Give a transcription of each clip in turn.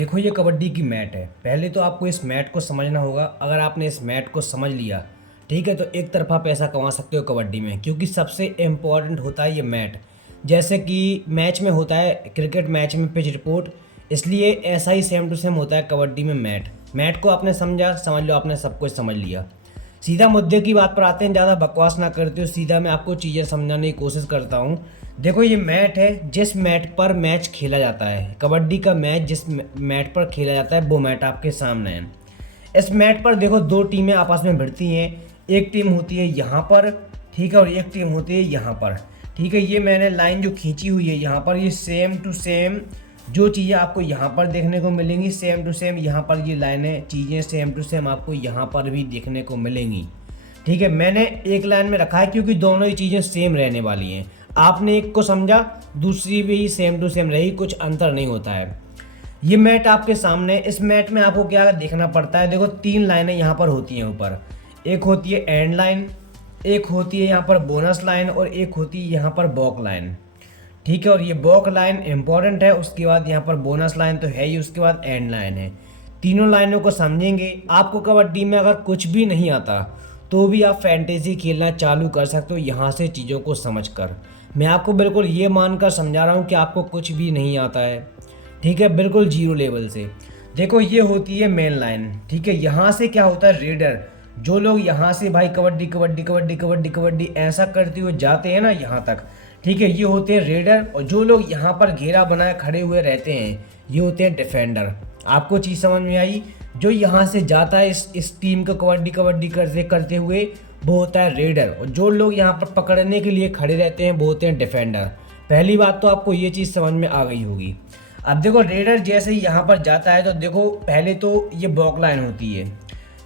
देखो ये कबड्डी की मैट है। पहले तो आपको इस मैट को समझना होगा। अगर आपने इस मैट को समझ लिया, ठीक है, तो एक तरफा पैसा कमा सकते हो कबड्डी में, क्योंकि सबसे इम्पोर्टेंट होता है ये मैट। जैसे कि मैच में होता है, क्रिकेट मैच में पिच रिपोर्ट, इसलिए ऐसा ही सेम टू सेम होता है कबड्डी में मैट। मैट को आपने समझा, समझ लो आपने सब कुछ समझ लिया। सीधा मुद्दे की बात पर आते हैं, ज़्यादा बकवास ना करते हो, सीधा मैं आपको चीज़ें समझाने की कोशिश करता हूँ। देखो ये मैट है, जिस मैट पर मैच खेला जाता है, कबड्डी का मैच जिस मैट पर खेला जाता है वो मैट आपके सामने है। इस मैट पर देखो दो टीमें आपस में भिड़ती हैं। एक टीम होती है यहाँ पर, ठीक है, और एक टीम होती है यहाँ पर, ठीक है। ये मैंने लाइन जो खींची हुई है यहाँ पर, ये सेम टू सेम जो चीज़ें आपको यहाँ पर देखने को मिलेंगी, सेम टू सेम यहाँ पर ये लाइनें चीज़ें सेम टू सेम आपको यहाँ पर भी देखने को मिलेंगी, ठीक है। मैंने एक लाइन में रखा है क्योंकि दोनों ही चीज़ें सेम रहने वाली हैं। आपने एक को समझा, दूसरी भी सेम टू सेम रही, कुछ अंतर नहीं होता है। ये मैट आपके सामने, इस मैट में आपको क्या देखना पड़ता है, देखो तीन लाइनें यहाँ पर होती हैं ऊपर। एक होती है एंड लाइन, एक होती है यहाँ पर बोनस लाइन, और एक होती है यहाँ पर बॉक लाइन, ठीक है। और ये बॉक लाइन इंपॉर्टेंट है, उसके बाद यहाँ पर बोनस लाइन तो है ही, उसके बाद एंड लाइन है। तीनों लाइनों को समझेंगे। आपको कबड्डी में अगर कुछ भी नहीं आता तो भी आप फैंटेसी खेलना चालू कर सकते हो यहाँ से चीज़ों को समझकर। मैं आपको बिल्कुल ये मानकर समझा रहा हूँ कि आपको कुछ भी नहीं आता है, ठीक है, बिल्कुल जीरो लेवल से। देखो ये होती है मेन लाइन, ठीक है। यहाँ से क्या होता है, रेडर। जो लोग यहाँ से भाई कबड्डी कबड्डी कबड्डी कबड्डी कबड्डी ऐसा करते हुए जाते हैं ना यहाँ तक, ठीक है, ये होते हैं रेडर। और जो लोग यहाँ पर घेरा बनाए खड़े हुए रहते हैं, ये होते हैं डिफेंडर। आपको चीज़ समझ में आई? जो यहाँ से जाता है इस टीम को कबड्डी कबड्डी करते करते हुए, वो होता है रेडर। और जो लोग यहाँ पर पकड़ने के लिए खड़े रहते हैं, वो होते हैं डिफेंडर। पहली बात तो आपको ये चीज़ समझ में आ गई होगी। अब देखो रेडर जैसे ही यहाँ पर जाता है तो देखो पहले तो ये बॉक लाइन होती है।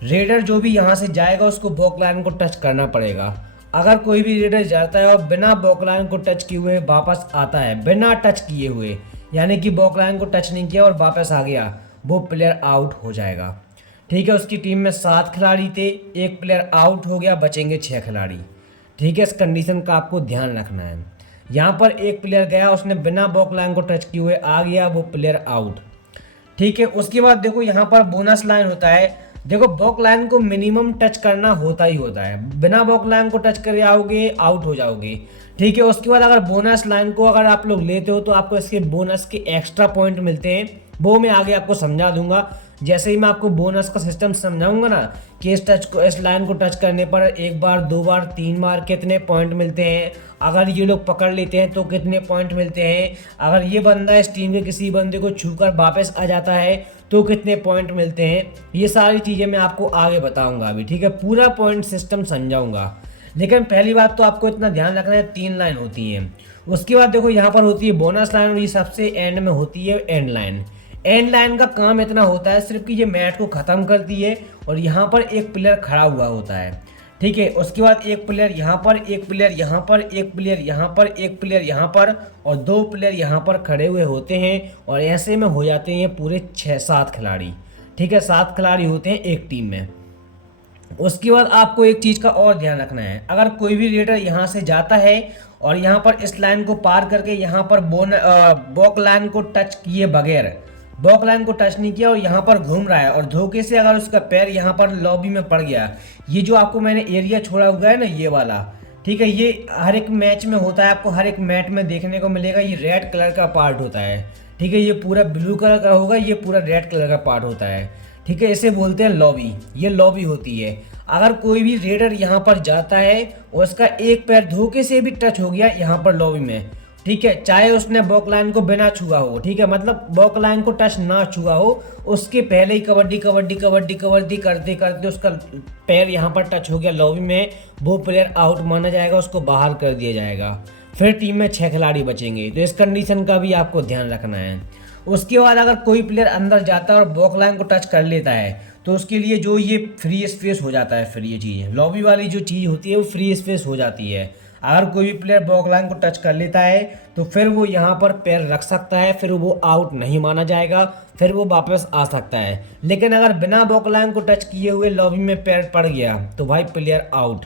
रेडर जो भी यहाँ से जाएगा उसको बॉक लाइन को टच करना पड़ेगा। अगर कोई भी रेडर जाता है और बिना बॉक लाइन को टच किए हुए वापस आता है, बिना टच किए हुए, यानी कि बॉक लाइन को टच नहीं किया और वापस आ गया, वो प्लेयर आउट हो जाएगा, ठीक है। उसकी टीम में 7 खिलाड़ी थे, एक प्लेयर आउट हो गया, बचेंगे 6 खिलाड़ी, ठीक है। इस कंडीशन का आपको ध्यान रखना है। यहाँ पर एक प्लेयर गया, उसने बिना बॉक लाइन को टच किए हुए आ गया, वो प्लेयर आउट, ठीक है। उसके बाद देखो यहाँ पर बोनस लाइन होता है। देखो बॉक लाइन को मिनिमम टच करना होता ही होता है, बिना बॉक लाइन को टच कर आओगे आउट हो जाओगे, ठीक है। उसके बाद अगर बोनस लाइन को अगर आप लोग लेते हो तो आपको इसके बोनस के एक्स्ट्रा पॉइंट मिलते हैं, वो मैं आगे आपको समझा दूंगा। जैसे ही मैं आपको बोनस का सिस्टम समझाऊंगा ना कि इस लाइन को टच करने पर एक बार, दो बार, 3 बार कितने पॉइंट मिलते हैं, अगर ये लोग पकड़ लेते हैं तो कितने पॉइंट मिलते हैं, अगर ये बंदा इस टीम के किसी बंदे को छूकर वापस आ जाता है तो कितने पॉइंट मिलते हैं, ये सारी चीज़ें मैं आपको आगे बताऊंगा अभी, ठीक है। पूरा पॉइंट सिस्टम समझाऊंगा। लेकिन पहली बात तो आपको इतना ध्यान रखना है, 3 लाइन होती हैं। उसके बाद देखो यहाँ पर होती है बोनस लाइन, और ये सबसे एंड में होती है एंड लाइन। एंड लाइन का काम इतना होता है सिर्फ कि ये मैच को ख़त्म करती है और यहाँ पर एक प्लेयर खड़ा हुआ होता है, ठीक है। उसके बाद एक प्लेयर यहाँ पर, एक प्लेयर यहाँ पर, एक प्लेयर यहाँ पर, एक प्लेयर यहाँ पर, और 2 प्लेयर यहाँ पर खड़े हुए होते हैं। और ऐसे में हो जाते हैं पूरे 6-7 खिलाड़ी, ठीक है। 7 खिलाड़ी होते हैं एक टीम में। उसके बाद आपको एक चीज़ का और ध्यान रखना है, अगर कोई भी रेडर यहाँ से जाता है और यहाँ पर इस लाइन को पार करके यहाँ पर बॉक लाइन को टच किए बगैर, बॉक लाइन को टच नहीं किया और यहाँ पर घूम रहा है, और धोखे से अगर उसका पैर यहाँ पर लॉबी में पड़ गया, ये जो आपको मैंने एरिया छोड़ा हुआ है ना ये वाला, ठीक है, ये हर एक मैच में होता है, आपको हर एक मैच में देखने को मिलेगा। ये रेड कलर का पार्ट होता है, ठीक है। ये पूरा ब्लू कलर का होगा, ये पूरा रेड कलर का पार्ट होता है, ठीक है। इसे बोलते हैं लॉबी, ये लॉबी होती है। अगर कोई भी रेडर यहाँ पर जाता है और उसका एक पैर धोखे से भी टच हो गया यहाँ पर लॉबी में, ठीक है, चाहे उसने बॉक लाइन को बिना छुआ हो, ठीक है, मतलब बॉक लाइन को टच ना छुआ हो, उसके पहले ही कबड्डी कबड्डी कबड्डी कबड्डी करते करते उसका पैर यहाँ पर टच हो गया लॉबी में, वो प्लेयर आउट माना जाएगा, उसको बाहर कर दिया जाएगा। फिर टीम में 6 खिलाड़ी बचेंगे, तो इस कंडीशन का भी आपको ध्यान रखना है। उसके बाद अगर कोई प्लेयर अंदर जाता है और बॉक लाइन को टच कर लेता है तो उसके लिए जो ये फ्री स्पेस हो जाता है, फिर ये चीज़ लॉबी वाली जो चीज़ होती है वो फ्री स्पेस हो जाती है। अगर कोई भी प्लेयर बॉक लाइन को टच कर लेता है तो फिर वो यहाँ पर पैर रख सकता है, फिर वो आउट नहीं माना जाएगा, फिर वो वापस आ सकता है। लेकिन अगर बिना बॉक लाइन को टच किए हुए लॉबी में पैर पड़ गया तो भाई प्लेयर आउट,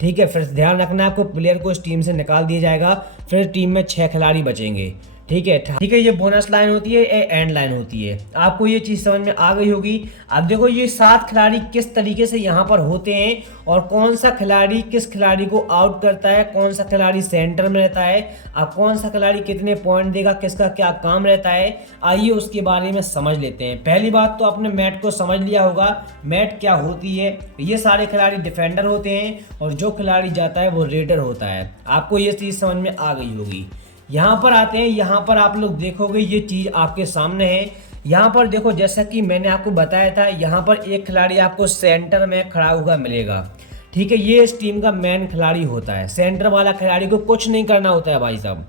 ठीक है। फिर ध्यान रखना है आपको, प्लेयर को इस टीम से निकाल दिया जाएगा। फिर टीम में 6 खिलाड़ी बचेंगे, ठीक है, ये बोनस लाइन होती है, ये एंड लाइन होती है। आपको ये चीज़ समझ में आ गई होगी। अब देखो ये 7 खिलाड़ी किस तरीके से यहाँ पर होते हैं और कौन सा खिलाड़ी किस खिलाड़ी को आउट करता है, कौन सा खिलाड़ी सेंटर में रहता है, अब कौन सा खिलाड़ी कितने पॉइंट देगा, किसका क्या काम रहता है, आइए उसके बारे में समझ लेते हैं। पहली बात तो आपने मैट को समझ लिया होगा, मैट क्या होती है। ये सारे खिलाड़ी डिफेंडर होते हैं और जो खिलाड़ी जाता है वो रेडर होता है। आपको ये चीज़ समझ में आ गई होगी। यहाँ पर आते हैं, यहाँ पर आप लोग देखोगे ये चीज़ आपके सामने है। यहाँ पर देखो, जैसा कि मैंने आपको बताया था, यहाँ पर एक खिलाड़ी आपको सेंटर में खड़ा हुआ मिलेगा। ठीक है, ये इस टीम का मेन खिलाड़ी होता है। सेंटर वाला खिलाड़ी को कुछ नहीं करना होता है भाई साहब।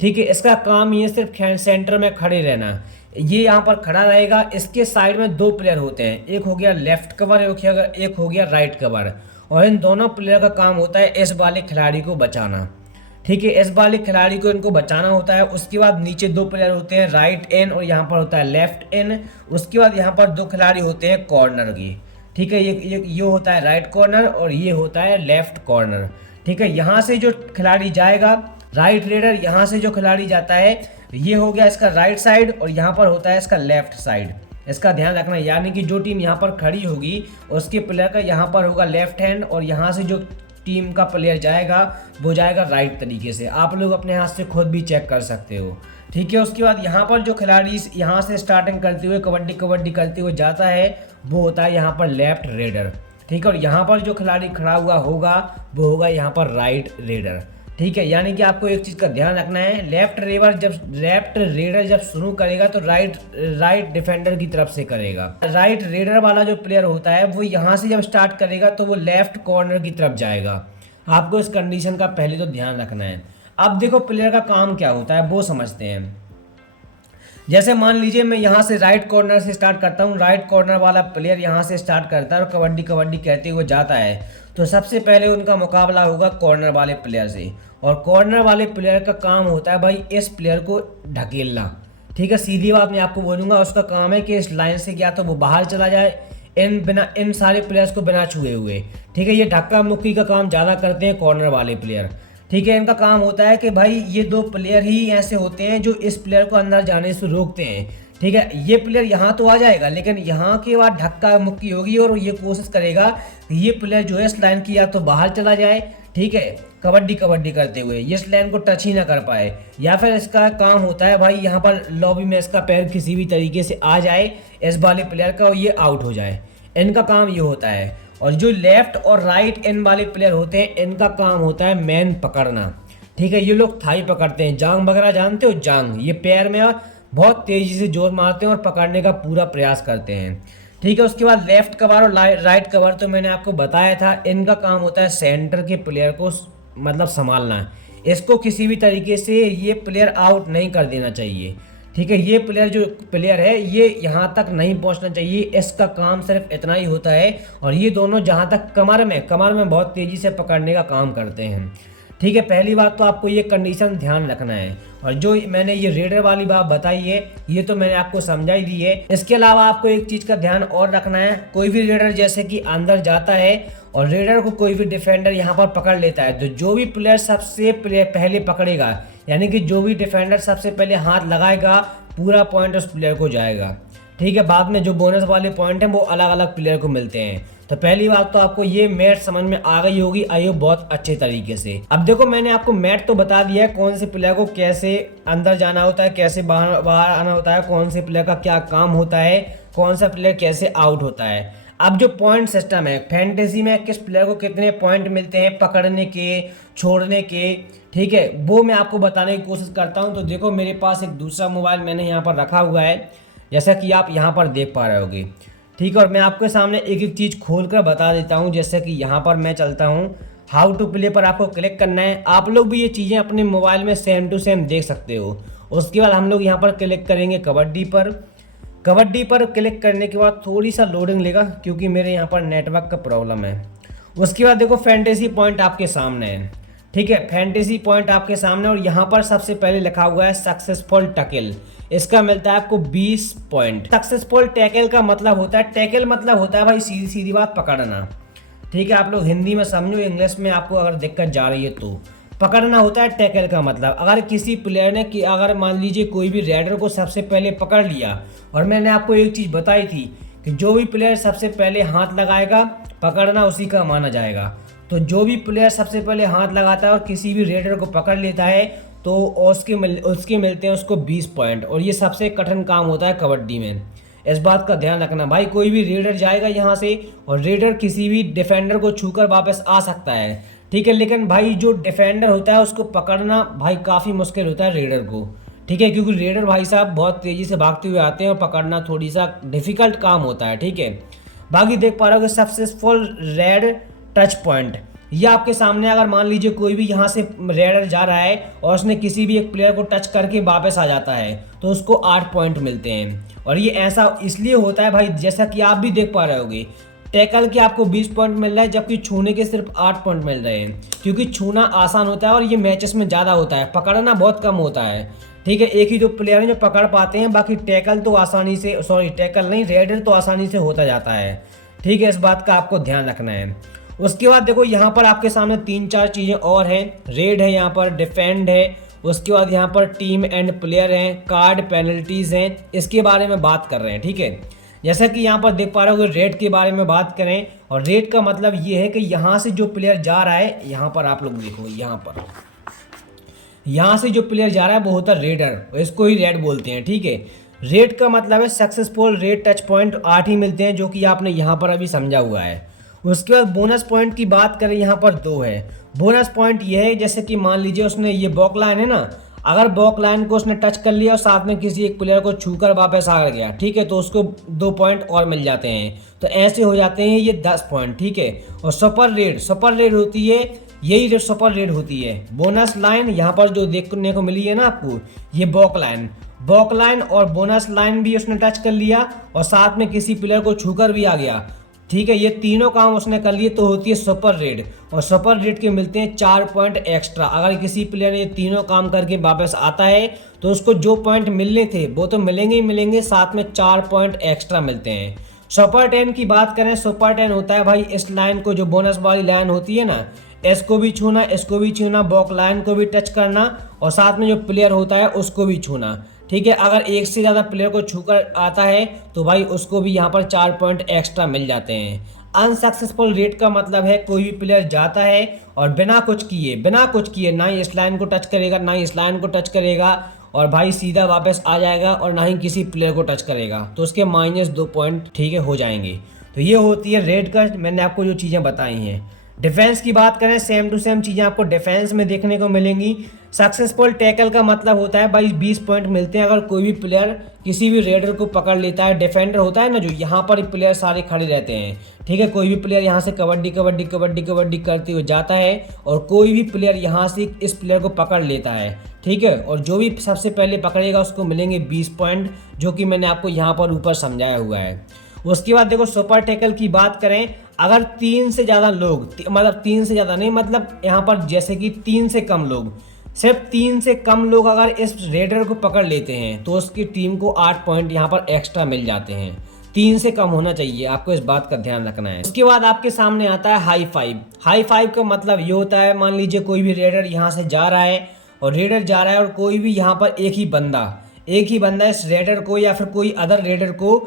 ठीक है, इसका काम ये सिर्फ सेंटर में खड़े रहना। ये यहाँ पर खड़ा रहेगा। इसके साइड में 2 प्लेयर होते हैं, एक हो गया लेफ्ट कवर, एक हो गया राइट कवर, और इन दोनों प्लेयर का काम होता है इस वाले खिलाड़ी को बचाना। ठीक है, इस वाले खिलाड़ी को इनको बचाना होता है। उसके बाद नीचे 2 प्लेयर होते हैं, राइट इन और यहाँ पर होता है लेफ्ट इन। उसके बाद यहाँ पर 2 खिलाड़ी होते हैं कॉर्नर की। ठीक है, ये होता है राइट कॉर्नर और ये होता है लेफ्ट कॉर्नर। ठीक है, यहाँ से जो खिलाड़ी जाएगा राइट रेडर, यहाँ से जो खिलाड़ी जाता है ये हो गया इसका राइट साइड और यहाँ पर होता है इसका लेफ्ट साइड। इसका ध्यान रखना, यानी कि जो टीम यहाँ पर खड़ी होगी उसके प्लेयर का यहाँ पर होगा लेफ्ट हैंड और यहाँ से जो टीम का प्लेयर जाएगा वो जाएगा राइट तरीके से। आप लोग अपने हाथ से खुद भी चेक कर सकते हो। ठीक है, उसके बाद यहाँ पर जो खिलाड़ी यहाँ से स्टार्टिंग करते हुए कबड्डी करते हुए जाता है वो होता है यहाँ पर लेफ्ट रेडर। ठीक है, और यहाँ पर जो खिलाड़ी खड़ा हुआ होगा वो होगा यहाँ पर राइट रेडर। ठीक है, यानी कि आपको एक चीज़ का ध्यान रखना है, लेफ्ट रेडर जब शुरू करेगा तो राइट डिफेंडर की तरफ से करेगा। राइट रेडर वाला जो प्लेयर होता है वो यहाँ से जब स्टार्ट करेगा तो वो लेफ्ट कॉर्नर की तरफ जाएगा। आपको इस कंडीशन का पहले तो ध्यान रखना है। अब देखो प्लेयर का काम क्या होता है वो समझते हैं। जैसे मान लीजिए मैं यहाँ से राइट कॉर्नर से स्टार्ट करता हूँ, राइट कॉर्नर वाला प्लेयर यहाँ से स्टार्ट करता है और कबड्डी कहते हुए जाता है, तो सबसे पहले उनका मुकाबला होगा कॉर्नर वाले प्लेयर से। और कॉर्नर वाले प्लेयर का काम होता है भाई इस प्लेयर को ढकेलना। ठीक है, सीधी बात मैं आपको बोलूँगा, उसका काम है कि इस लाइन से या तो वो बाहर चला जाए इन सारे प्लेयर्स को बिना छुए हुए। ठीक है, ये धक्का मुक्की का काम ज़्यादा करते हैं कॉर्नर वाले प्लेयर। ठीक है, इनका काम होता है कि भाई ये 2 प्लेयर ही ऐसे होते हैं जो इस प्लेयर को अंदर जाने से रोकते हैं। ठीक है, ये प्लेयर यहाँ तो आ जाएगा लेकिन यहाँ के बाद धक्का मुक्की होगी और ये कोशिश करेगा कि ये प्लेयर जो है इस लाइन की या तो बाहर चला जाए, ठीक है, कबड्डी करते हुए ये इस लाइन को टच ही ना कर पाए, या फिर इसका काम होता है भाई यहाँ पर लॉबी में इसका पैर किसी भी तरीके से आ जाए इस वाले प्लेयर का और ये आउट हो जाए। इनका काम ये होता है। और जो लेफ्ट और राइट इन वाले प्लेयर होते हैं इनका काम होता है मैन पकड़ना। ठीक है, ये लोग थाई पकड़ते हैं, जांग वगैरह जानते हो, जांग, ये पैर में बहुत तेजी से जोर मारते हैं और पकड़ने का पूरा प्रयास करते हैं। ठीक है, उसके बाद लेफ्ट कवर और राइट कवर तो मैंने आपको बताया था, इनका काम होता है सेंटर के प्लेयर को मतलब संभालना। इसको किसी भी तरीके से ये प्लेयर आउट नहीं कर देना चाहिए। ठीक है, ये प्लेयर है ये यहाँ तक नहीं पहुँचना चाहिए, इसका काम सिर्फ इतना ही होता है। और ये दोनों जहाँ तक कमर में बहुत तेज़ी से पकड़ने का काम करते हैं। ठीक है, पहली बात तो आपको ये कंडीशन ध्यान रखना है। और जो मैंने ये रेडर वाली बात बताई है ये तो मैंने आपको समझाई दी है। इसके अलावा आपको एक चीज़ का ध्यान और रखना है, कोई भी रेडर जैसे कि अंदर जाता है और रेडर को कोई भी डिफेंडर यहाँ पर पकड़ लेता है, तो जो भी प्लेयर सबसे पहले पकड़ेगा, यानी कि जो भी डिफेंडर सबसे पहले हाथ लगाएगा, पूरा पॉइंट उस प्लेयर को जाएगा। ठीक है, बाद में जो बोनस वाले पॉइंट हैं वो अलग अलग प्लेयर को मिलते हैं। तो पहली बात तो आपको ये मैट समझ में आ गई होगी, आइए बहुत अच्छे तरीके से। अब देखो मैंने आपको मैट तो बता दिया है, कौन से प्लेयर को कैसे अंदर जाना होता है, कैसे बाहर आना होता है, कौन से प्लेयर का क्या काम होता है, कौन सा प्लेयर कैसे आउट होता है। अब जो पॉइंट सिस्टम है फैंटेसी में, किस प्लेयर को कितने पॉइंट मिलते हैं पकड़ने के, छोड़ने के, ठीक है, वो मैं आपको बताने की कोशिश करता हूँ। तो देखो मेरे पास एक दूसरा मोबाइल मैंने यहाँ पर रखा हुआ है, जैसा कि आप यहाँ पर देख पा रहे होगे। ठीक है, और मैं आपके सामने एक एक चीज़ खोल कर बता देता हूँ। जैसे कि यहाँ पर मैं चलता हूँ, हाउ टू प्ले पर आपको क्लिक करना है। आप लोग भी ये चीज़ें अपने मोबाइल में सेम टू सेम देख सकते हो। उसके बाद हम लोग यहाँ पर क्लिक करेंगे कबड्डी पर। कबड्डी पर क्लिक करने के बाद थोड़ी सा लोडिंग लेगा क्योंकि मेरे यहाँ पर नेटवर्क का प्रॉब्लम है। उसके बाद देखो फैंटेसी पॉइंट आपके सामने है। ठीक है, फैंटेसी पॉइंट आपके सामने, और यहाँ पर सबसे पहले लिखा हुआ है सक्सेसफुल टैकल। इसका मिलता है आपको 20 पॉइंट। सक्सेसफुल टैकल का मतलब होता है, टैकल मतलब होता है भाई सीधी सीधी बात पकड़ना। ठीक है, आप लोग हिंदी में समझो, इंग्लिश में आपको अगर दिक्कत जा रही है पकड़ना होता है टैकल का मतलब। अगर किसी प्लेयर ने कि अगर मान लीजिए कोई भी रेडर को सबसे पहले पकड़ लिया, और मैंने आपको एक चीज़ बताई थी कि जो भी प्लेयर सबसे पहले हाथ लगाएगा पकड़ना उसी का माना जाएगा। तो जो भी प्लेयर सबसे पहले हाथ लगाता है और किसी भी रेडर को पकड़ लेता है तो उसके मिलते हैं उसको 20 पॉइंट। और ये सबसे कठिन काम होता है कबड्डी में, इस बात का ध्यान रखना भाई। कोई भी रेडर जाएगा यहाँ से और रेडर किसी भी डिफेंडर को छूकर वापस आ सकता है, ठीक है। लेकिन भाई जो डिफेंडर होता है उसको पकड़ना भाई काफ़ी मुश्किल होता है रेडर को, ठीक है, क्योंकि रेडर भाई साहब बहुत तेज़ी से भागते हुए आते हैं और पकड़ना थोड़ी सा डिफिकल्ट काम होता है, ठीक है। बाकी देख पा रहे हो कि सक्सेसफुल रेड टच पॉइंट, ये आपके सामने अगर मान लीजिए कोई भी यहाँ से रेडर जा रहा है और उसने किसी भी एक प्लेयर को टच करके वापस आ जाता है तो उसको 8 पॉइंट मिलते हैं। और ये ऐसा इसलिए होता है भाई, जैसा कि आप भी देख पा रहे होगे, टैकल के आपको 20 पॉइंट मिल रहा है जबकि छूने के सिर्फ 8 पॉइंट मिल रहे हैं, क्योंकि छूना आसान होता है और ये मैचेस में ज़्यादा होता है, पकड़ना बहुत कम होता है, ठीक है। एक ही दो प्लेयर हैं जो पकड़ पाते हैं, बाकी टैकल तो आसानी से, सॉरी टैकल नहीं, रेडर तो आसानी से होता जाता है, ठीक है। इस बात का आपको ध्यान रखना है। उसके बाद देखो यहाँ पर आपके सामने 3-4 चीज़ें और हैं। रेड है, यहाँ पर डिफेंड है, उसके बाद यहाँ पर टीम एंड प्लेयर हैं, कार्ड पेनल्टीज़ हैं, इसके बारे में बात कर रहे हैं, ठीक है। जैसा कि यहाँ पर देख पा रहे हो कि रेड के बारे में बात करें, और रेड का मतलब ये है कि यहाँ से जो प्लेयर जा रहा है, यहाँ पर आप लोग देखो, यहाँ से जो प्लेयर जा रहा है वो होता है रेडर, इसको ही रेड बोलते हैं, ठीक है। रेड का मतलब है सक्सेसफुल रेड टच पॉइंट 8 ही मिलते हैं, जो कि आपने यहाँ पर अभी समझा हुआ है। उसके बाद बोनस पॉइंट की बात करें, यहाँ पर 2 है। बोनस पॉइंट ये है जैसे कि मान लीजिए उसने ये बॉक लाइन है ना, अगर बॉक लाइन को उसने टच कर लिया और साथ में किसी एक प्लेयर को छूकर वापस आ गया, ठीक है, तो उसको 2 पॉइंट और मिल जाते हैं। तो ऐसे हो जाते हैं ये 10 पॉइंट, ठीक है। और सुपर रेड होती है, यही सुपर रेड होती है। बोनस लाइन यहाँ पर जो देखने को मिली है ना आपको, ये बॉक लाइन और बोनस लाइन भी उसने टच कर लिया और साथ में किसी प्लेयर को छूकर भी आ गया, ठीक है, ये तीनों काम उसने कर लिए तो होती है सुपर रेड। और सुपर रेड के मिलते हैं 4 पॉइंट एक्स्ट्रा। अगर किसी प्लेयर ने ये तीनों काम करके वापस आता है तो उसको जो पॉइंट मिलने थे वो तो मिलेंगे ही मिलेंगे, साथ में 4 पॉइंट एक्स्ट्रा मिलते हैं। सुपर 10 की बात करें, सुपर 10 होता है भाई इस लाइन को, जो बोनस वाली लाइन होती है ना, इसको भी छूना, बॉक लाइन को भी टच करना और साथ में जो प्लेयर होता है उसको भी छूना, ठीक है। अगर एक से ज़्यादा प्लेयर को छूकर आता है तो भाई उसको भी यहाँ पर 4 पॉइंट एक्स्ट्रा मिल जाते हैं। अनसक्सेसफुल रेड का मतलब है कोई भी प्लेयर जाता है और बिना कुछ किए ना ही इस लाइन को टच करेगा ना ही इस लाइन को टच करेगा और भाई सीधा वापस आ जाएगा और ना ही किसी प्लेयर को टच करेगा, तो उसके -2 पॉइंट, ठीक है, हो जाएंगे। तो ये होती है रेड का, मैंने आपको जो चीज़ें बताई हैं। डिफेंस की बात करें, सेम टू सेम चीज़ें आपको डिफेंस में देखने को मिलेंगी। सक्सेसफुल टैकल का मतलब होता है भाई 20 पॉइंट मिलते हैं अगर कोई भी प्लेयर किसी भी रेडर को पकड़ लेता है। डिफेंडर होता है ना, जो यहाँ पर प्लेयर सारे खड़े रहते हैं, ठीक है, कोई भी प्लेयर यहाँ से कबड्डी करते हुए जाता है और कोई भी प्लेयर यहाँ से इस प्लेयर को पकड़ लेता है, ठीक है, और जो भी सबसे पहले पकड़ेगा उसको मिलेंगे 20 पॉइंट, जो कि मैंने आपको यहाँ पर ऊपर समझाया हुआ है। उसके बाद देखो सुपर टैकल की बात करें, अगर 3 से ज़्यादा लोग, मतलब 3 से ज़्यादा नहीं, मतलब यहाँ पर जैसे कि 3 से कम लोग, सिर्फ 3 से कम लोग अगर इस रेडर को पकड़ लेते हैं तो उसकी टीम को 8 पॉइंट यहाँ पर एक्स्ट्रा मिल जाते हैं। 3 से कम होना चाहिए, आपको इस बात का ध्यान रखना है। उसके बाद आपके सामने आता है हाई फाइव का मतलब ये होता है, मान लीजिए कोई भी रेडर यहाँ से जा रहा है और कोई भी यहाँ पर एक ही बंदा इस रेडर को या फिर कोई अदर रेडर को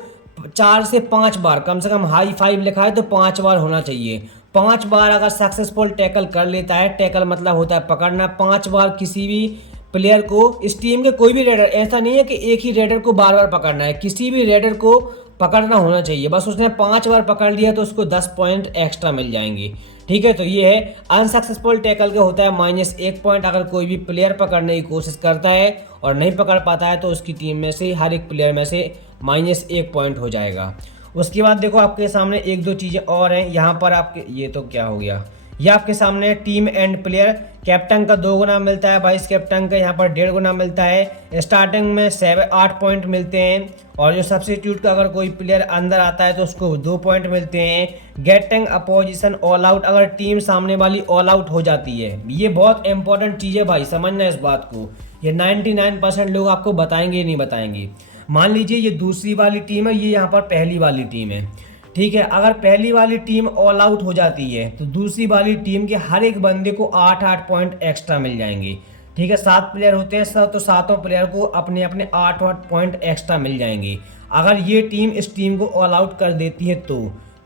4 से 5 बार, कम से कम हाई फाइव लिखा है तो 5 बार होना चाहिए। 5 बार अगर सक्सेसफुल टैकल कर लेता है, टैकल मतलब होता है पकड़ना, 5 बार किसी भी प्लेयर को, इस टीम के कोई भी रेडर, ऐसा नहीं है कि एक ही रेडर को बार बार पकड़ना है, किसी भी रेडर को पकड़ना होना चाहिए। बस उसने 5 बार पकड़ लिया तो उसको 10 पॉइंट एक्स्ट्रा मिल जाएंगे, ठीक है। तो ये है अनसक्सेसफुल टैकल का होता है -1 पॉइंट। अगर कोई भी प्लेयर पकड़ने की कोशिश करता है और नहीं पकड़ पाता है तो उसकी टीम में से हर एक प्लेयर में से -1 पॉइंट हो जाएगा। उसके बाद देखो आपके सामने 1-2 चीज़ें और हैं यहाँ पर आपके, ये तो क्या हो गया, ये आपके सामने टीम एंड प्लेयर। कैप्टन का 2 गुना मिलता है, वाइस कैप्टन का यहाँ पर 1.5 गुना मिलता है। स्टार्टिंग में 8 पॉइंट मिलते हैं और जो सब्स्टिट्यूट का अगर कोई प्लेयर अंदर आता है तो उसको 2 पॉइंट मिलते हैं। गेटिंग अपोजिशन ऑल आउट, अगर टीम सामने वाली ऑल आउट हो जाती है, ये बहुत इंपॉर्टेंट चीज़ है भाई, समझना इस बात को, ये 99% लोग आपको बताएंगे ही नहीं बताएंगे। मान लीजिए ये दूसरी वाली टीम है, ये यहाँ पर पहली वाली टीम है, ठीक है, अगर पहली वाली टीम ऑल आउट हो जाती है तो दूसरी वाली टीम के हर एक बंदे को 8-8 पॉइंट एक्स्ट्रा मिल जाएंगे। ठीक है, 7 प्लेयर होते हैं सब, तो सातों प्लेयर को अपने अपने 8-8 पॉइंट एक्स्ट्रा मिल जाएंगे। अगर ये टीम इस टीम को ऑल आउट कर देती है तो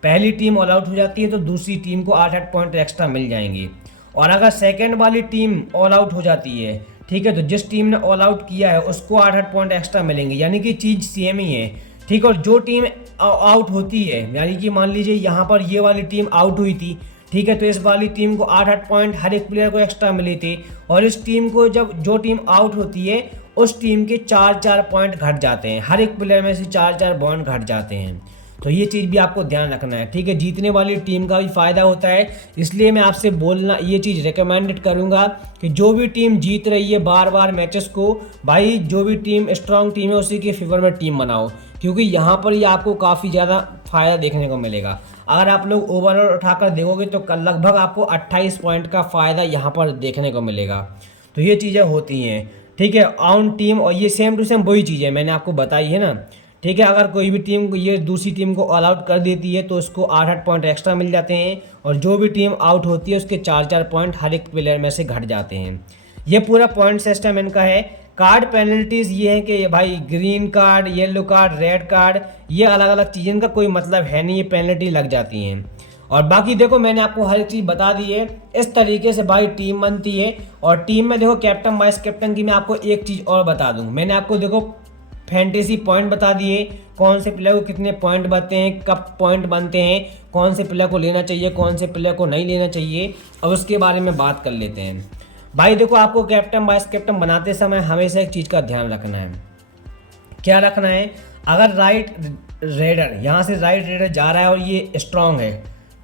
पहली टीम ऑल आउट हो जाती है तो दूसरी टीम को 8-8 पॉइंट एक्स्ट्रा मिल जाएंगे। और अगर सेकेंड वाली टीम ऑल आउट हो जाती है, ठीक है, तो जिस टीम ने ऑल आउट किया है उसको 8-8 पॉइंट एक्स्ट्रा मिलेंगे, यानी कि चीज़ सेम ही है। ठीक है, और जो टीम आउट होती है, यानी कि मान लीजिए यहाँ पर ये वाली टीम आउट हुई थी, ठीक है, तो इस वाली टीम को 8-8 पॉइंट हर एक प्लेयर को एक्स्ट्रा मिले थे। और इस टीम को जब जो टीम आउट होती है उस टीम के 4-4 पॉइंट घट जाते हैं, हर एक प्लेयर में से 4-4 पॉइंट घट जाते हैं। तो ये चीज़ भी आपको ध्यान रखना है। ठीक है, जीतने वाली टीम का भी फ़ायदा होता है, इसलिए मैं आपसे बोलना ये चीज़ रिकमेंडेड करूँगा कि जो भी टीम जीत रही है बार बार मैचेस को, भाई जो भी टीम स्ट्रांग टीम है उसी के फेवर में टीम बनाओ, क्योंकि यहाँ पर ही आपको काफ़ी ज़्यादा फ़ायदा देखने को मिलेगा। अगर आप लोग ओवरऑल उठाकर देखोगे तो लगभग आपको 28 पॉइंट का फ़ायदा यहाँ पर देखने को मिलेगा। तो ये चीज़ें होती हैं। ठीक है, ऑन टीम, और ये सेम टू सेम वही चीज़ है मैंने आपको बताई है ना। ठीक है, अगर कोई भी टीम ये दूसरी टीम को ऑल आउट कर देती है तो उसको 8-8 पॉइंट एक्स्ट्रा मिल जाते हैं, और जो भी टीम आउट होती है उसके 4-4 पॉइंट हर एक प्लेयर में से घट जाते हैं। ये पूरा पॉइंट सिस्टम इनका है। कार्ड पेनल्टीज़ ये है कि भाई green card, yellow card, red card, ये अलग अलग चीज़, का कोई मतलब है नहीं, ये पेनल्टी लग जाती हैं। और बाकी देखो मैंने आपको हर एक चीज़ बता दी है। इस तरीके से भाई टीम बनती है, और टीम में देखो कैप्टन वाइस कैप्टन की मैं आपको एक चीज़ और बता दूं। मैंने आपको देखो फैंटेसी पॉइंट बता दिए, कौन से प्लेयर को कितने पॉइंट बनते हैं, कब पॉइंट बनते हैं, कौन से प्लेयर को लेना चाहिए, कौन से प्लेयर को नहीं लेना चाहिए, अब उसके बारे में बात कर लेते हैं। भाई देखो, आपको कैप्टन वाइस कैप्टन बनाते समय हमेशा एक चीज़ का ध्यान रखना है। क्या रखना है? अगर राइट रेडर, यहाँ से राइट रेडर जा रहा है और ये स्ट्रांग है,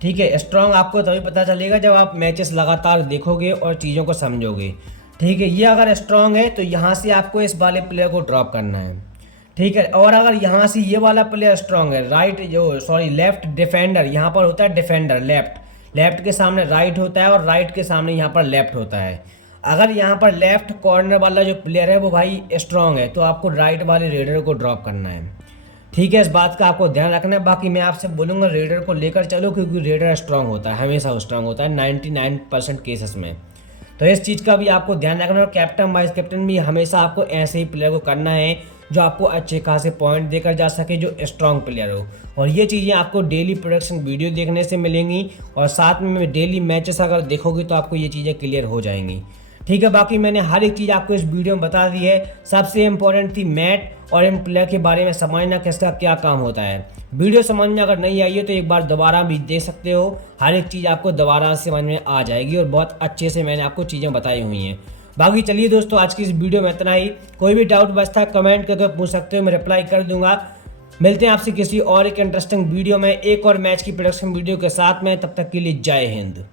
ठीक है, स्ट्रांग आपको तभी पता चलेगा जब आप मैचेस लगातार देखोगे और चीज़ों को समझोगे। ठीक है, ये अगर स्ट्रांग है तो यहाँ से आपको इस वाले प्लेयर को ड्रॉप करना है। ठीक है, और अगर यहाँ से ये वाला प्लेयर स्ट्रांग है, लेफ्ट डिफेंडर, यहाँ पर होता है डिफेंडर, लेफ्ट के सामने राइट होता है और राइट के सामने यहाँ पर लेफ्ट होता है। अगर यहाँ पर लेफ्ट कॉर्नर वाला जो प्लेयर है वो भाई स्ट्रांग है तो आपको राइट वाले रेडर को ड्रॉप करना है। ठीक है, इस बात का आपको ध्यान रखना है। बाकी मैं आपसे बोलूँगा रेडर को लेकर चलो, क्योंकि रेडर स्ट्रांग होता है, हमेशा स्ट्रांग होता है 99% केसेस में। तो इस चीज़ का भी आपको ध्यान रखना है। और कैप्टन वाइस कैप्टन भी हमेशा आपको ऐसे ही प्लेयर को करना है जो आपको अच्छे खासे पॉइंट देकर जा सके, जो स्ट्रांग प्लेयर हो। और ये चीज़ें आपको डेली प्रोडक्शन वीडियो देखने से मिलेंगी, और साथ में डेली मैचेस अगर देखोगे तो आपको ये चीज़ें क्लियर हो जाएंगी। ठीक है, बाकी मैंने हर एक चीज़ आपको इस वीडियो में बता दी है। सबसे इम्पोर्टेंट थी मैट और इन प्लेयर के बारे में समझना, किसका क्या काम होता है। वीडियो समझ में अगर नहीं आई है तो एक बार दोबारा भी देख सकते हो, हर एक चीज़ आपको दोबारा समझ में आ जाएगी, और बहुत अच्छे से मैंने आपको चीज़ें बताई हुई हैं। बाकी चलिए दोस्तों, आज की इस वीडियो में इतना ही। कोई भी डाउट बचता है कमेंट करके पूछ सकते हो, मैं रिप्लाई कर दूंगा। मिलते हैं आपसे किसी और एक इंटरेस्टिंग वीडियो में, एक और मैच की प्रोडक्शन वीडियो के साथ में। तब तक के लिए जय हिंद।